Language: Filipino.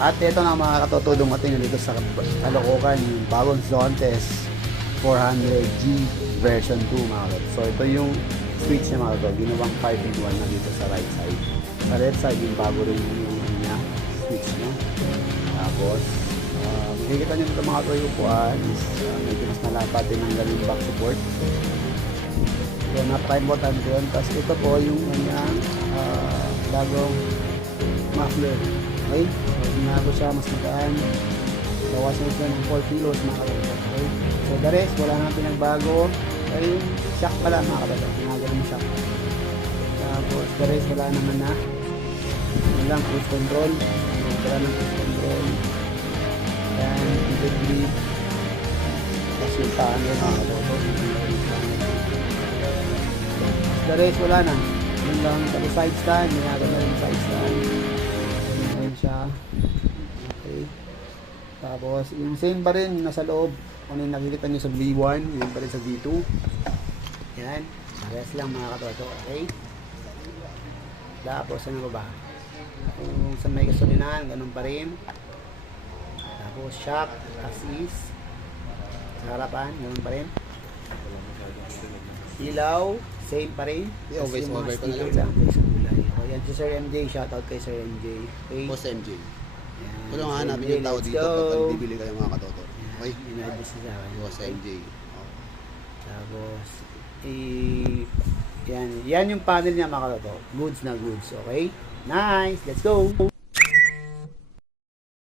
At ito na mga katutulong natin dito sa Caloocan, yung bagong Zontes 400G version 2 mga katutulong. So ito yung switch niya mga katutulong, ginawang 5-in-1 na dito sa right side. Sa left side yung bago rin yung niya, switch niya. Tapos makikita nyo ito mga katutulong upuan is medyo mas malapad din ang galing back support. So napaka-important yun. Tapos ito po yung kanyang bagong muffler. Okay? So, binago siya, mas magaan. Bawasan siya ng 4 kilos mga kalabas. Okay? So, the rest, wala nang pinagbago. Okay? Shock pala mga kalabas. Binago ng shock. Tapos, the rest, wala naman na. Yun lang, cruise control. Wala ng cruise control. Yan, heated grip. Tapos yung paan yun mga kalabas. The rest, wala na. Yun lang, tapos side stand. Binago na yung side stand. Siya. Okay. Tapos, yung same pa rin nasa loob. Kung ano yung nakikita nyo sa V1, yun pa rin sa V2. Yan. Parehas lang mga katoto. Okay. Tapos, ano ba? Kung sa may gasolinahan, ganun pa rin. Tapos, shock, as is. Sa harapan, ganun pa rin. Ilaw, same pa rin. Yo, guys, yung mga over ko na sticker lang. O yan si Sir MJ, shoutout kay Sir MJ. Okay? Boss MJ. Yan, Wala nga Sir hanapin MJ, yung tao let's dito go. kapag bibili kayo mga katoto. Okay? Inadis sa akin. Boss Okay? MJ. Tapos, yan yung panel niya mga katoto. Goods na goods, okay? Nice, let's go!